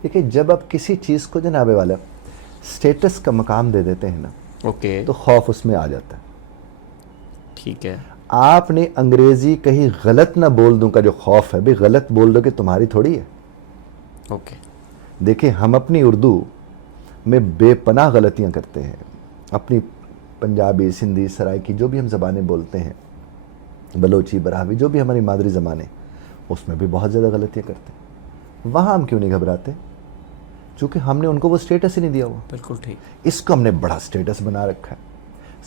دیکھیے جب آپ کسی چیز کو جناب والا اسٹیٹس کا مقام دے دیتے ہیں نا اوکے تو خوف اس میں آ جاتا ہے. ٹھیک ہے. آپ نے انگریزی کہیں غلط نہ بول دوں کا جو خوف ہے بھی غلط بول دو کہ تمہاری تھوڑی ہے. اوکے. دیکھیں ہم اپنی اردو میں بے پناہ غلطیاں کرتے ہیں. اپنی پنجابی سندھی سرائکی جو بھی ہم زبانیں بولتے ہیں بلوچی براہوی جو بھی ہماری مادری زبانیں اس میں بھی بہت زیادہ غلطیاں کرتے ہیں. وہاں ہم کیوں نہیں گھبراتے؟ چونکہ ہم نے ان کو وہ سٹیٹس ہی نہیں دیا ہوا. بالکل ٹھیک. اس کو ہم نے بڑا سٹیٹس بنا رکھا ہے.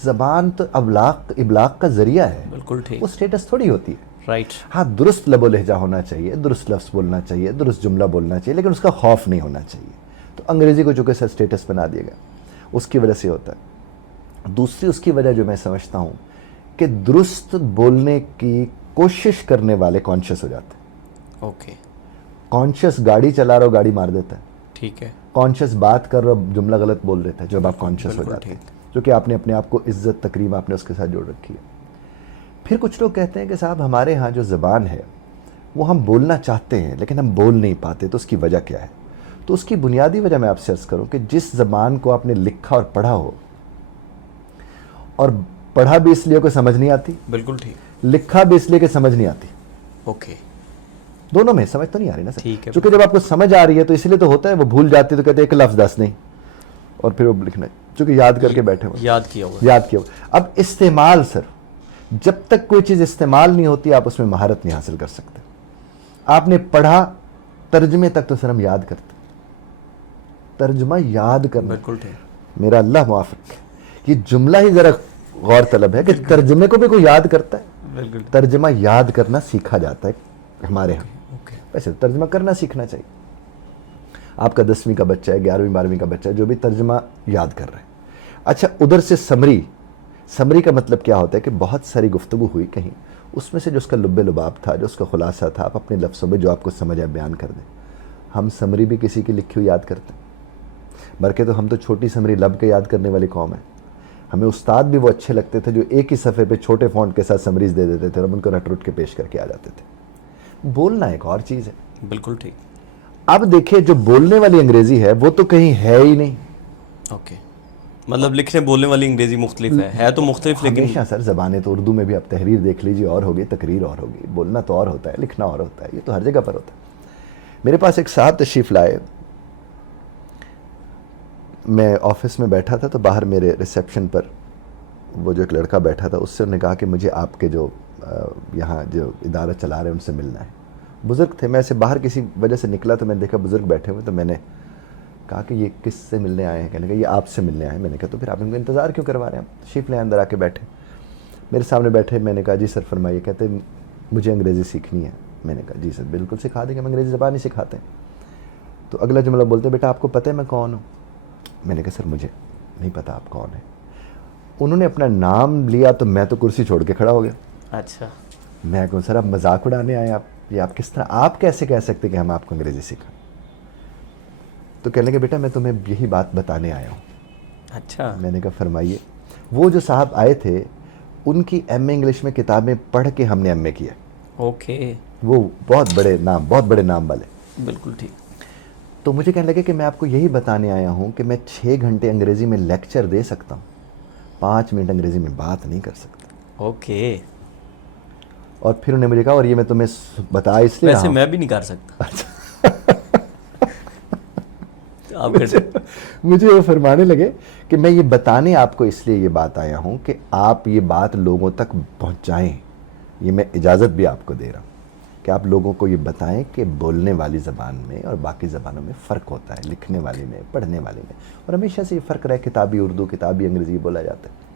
زبان تو ابلاغ کا ذریعہ ہے. بالکل ٹھیک. وہ سٹیٹس تھوڑی ہوتی ہے. رائٹ. ہاں درست لب و لہجہ ہونا چاہیے, درست لفظ بولنا چاہیے, درست جملہ بولنا چاہیے, لیکن اس کا خوف نہیں ہونا چاہیے. تو انگریزی کو چونکہ سٹیٹس بنا دیا گیا اس کی وجہ سے ہوتا ہے. دوسری اس کی وجہ جو میں سمجھتا ہوں کہ درست بولنے کی کوشش کرنے والے کانشیس ہو جاتے ہیں. اوکے. کانشیس گاڑی چلا رہا ہو گاڑی مار دیتا ہے. ٹھیک ہے. کانشیس بات کر رہا ہو جملہ غلط بول دیتا ہے جب آپ کانشیس ہو بالکل جاتے ہیں, ٹھیک. جو کہ آپ نے اپنے آپ کو عزت تکریم آپ نے اس کے ساتھ جوڑ رکھی ہے. پھر کچھ لوگ کہتے ہیں کہ صاحب ہمارے ہاں جو زبان ہے وہ ہم بولنا چاہتے ہیں لیکن ہم بول نہیں پاتے, تو اس کی وجہ کیا ہے؟ تو اس کی بنیادی وجہ میں آپ سے عرض کروں کہ جس زبان کو آپ نے لکھا اور پڑھا ہو, اور پڑھا بھی اس لیے کہ سمجھ نہیں آتی, بالکل ٹھیک. لکھا بھی اس لیے کہ سمجھ نہیں آتی, اوکے. دونوں میں سمجھ تو نہیں آ رہی نا سر. ٹھیک ہے. چونکہ جب آپ کو سمجھ آ رہی ہے تو اس لیے تو ہوتا ہے وہ بھول جاتی ہے تو کہتے ہیں ایک لفظ دس نہیں اور پھر وہ لکھنا ہے چونکہ یاد کر کے بیٹھے ہوئے یاد کیا ہوا. یاد کیا ہوا. اب استعمال سر, جب تک کوئی چیز استعمال نہیں ہوتی آپ اس میں مہارت نہیں حاصل کر سکتے. آپ نے پڑھا, ترجمے تک تو سر ہم یاد کرتے, ترجمہ یاد کرنا. بالکل ٹھیک. میرا اللہ معاف رکھے, یہ جملہ ہی ذرا غور طلب ہے کہ ترجمے کو بھی کوئی یاد کرتا ہے. بالکل. ترجمہ یاد کرنا سیکھا جاتا ہے ہمارے ہاں. اوکے. ویسے ترجمہ کرنا سیکھنا چاہیے. آپ کا 10ویں کا بچہ ہے, 11ویں 12ویں کا بچہ ہے جو بھی ترجمہ یاد کر رہے ہیں. اچھا ادھر سے سمری کا مطلب کیا ہوتا ہے کہ بہت ساری گفتگو ہوئی کہیں, اس میں سے جو اس کا لب لباب تھا, جو اس کا خلاصہ تھا, آپ اپنے لفظوں میں جو آپ کو سمجھ آئے بیان کر دیں. ہم سمری بھی کسی کی لکھی ہوئی یاد کرتے ہیں, بلکہ تو ہم تو چھوٹی سمری لب کے یاد کرنے والی قوم ہے. ہمیں استاد بھی وہ اچھے لگتے تھے جو ایک ہی صفحے پہ چھوٹے فونٹ کے ساتھ سمریز دے دیتے تھے اور ہم ان کو رٹ رٹ کے پیش کر کے آ جاتے تھے. بولنا ایک اور چیز ہے. بالکل ٹھیک. اب دیکھیں جو بولنے والی انگریزی ہے وہ تو کہیں ہے ہی نہیں. اوکے. مطلب لکھنے بولنے والی انگریزی مختلف ہے تو مختلف, لیکن ہمیشہ سر زبانیں تو اردو میں بھی آپ تحریر دیکھ لیجیے اور ہوگی, تقریر اور ہوگی, بولنا تو اور ہوتا ہے, لکھنا اور ہوتا ہے, یہ تو ہر جگہ پر ہوتا ہے. میرے پاس ایک صاحب تشریف لائے, میں آفس میں بیٹھا تھا تو باہر میرے ریسیپشن پر وہ جو ایک لڑکا بیٹھا تھا, اس سے انہوں نے کہا کہ مجھے آپ کے جو یہاں جو ادارہ چلا رہے ہیں ان سے ملنا ہے. بزرگ تھے, میں ایسے باہر کسی وجہ سے نکلا تو میں نے دیکھا بزرگ بیٹھے ہوئے, تو میں نے کہا کہ یہ کس سے ملنے آئے ہیں؟ کہنے کہ یہ آپ سے ملنے آئے ہیں. میں نے کہا تو پھر آپ ان کو انتظار کیوں کروا رہے ہیں, تشریف لیں اندر آ کے بیٹھے. میرے سامنے بیٹھے, میں نے کہا جی سر فرمائیے. کہتے مجھے انگریزی سیکھنی ہے. میں نے کہا جی سر بالکل سکھا دیں گے, ہم انگریزی زبان ہی سکھاتے ہیں. تو اگلا جملہ بولتے بیٹا آپ کو پتہ ہے میں کون ہوں؟ میں نے کہا سر مجھے نہیں پتا آپ کون ہیں. انہوں نے اپنا نام لیا تو میں تو کرسی چھوڑ کے کھڑا ہو گیا. اچھا. میں کہوں سر آپ مذاق اڑانے آئے, آپ یہ آپ کس طرح, آپ کیسے کہہ سکتے کہ ہم آپ کو انگریزی سکھائیں؟ تو کہنے لگے بیٹا میں تمہیں یہی بات بتانے آیا ہوں. اچھا. میں نے کہا فرمائیے. وہ جو صاحب آئے تھے ان کی ایم اے انگلش میں کتابیں پڑھ کے ہم نے ایم اے کیا. اوکے. وہ بہت بڑے نام والے. بالکل ٹھیک. تو مجھے کہنے لگے کہ میں آپ کو یہی بتانے آیا ہوں کہ میں 6 گھنٹے انگریزی میں لیکچر دے سکتا ہوں, 5 منٹ انگریزی میں بات نہیں کر سکتا. اوکے. اور پھر انہوں نے مجھے کہا اور یہ میں تمہیں بتا اس لیے ویسے میں بھی نہیں کر سکتا. مجھے وہ فرمانے لگے کہ میں یہ بتانے آپ کو اس لیے یہ بات آیا ہوں کہ آپ یہ بات لوگوں تک پہنچائیں. یہ میں اجازت بھی آپ کو دے رہا ہوں کہ آپ لوگوں کو یہ بتائیں کہ بولنے والی زبان میں اور باقی زبانوں میں فرق ہوتا ہے, لکھنے والی میں, پڑھنے والی میں. اور ہمیشہ سے یہ فرق رہا ہے, کتابی اردو کتابی انگریزی بولا جاتا ہے.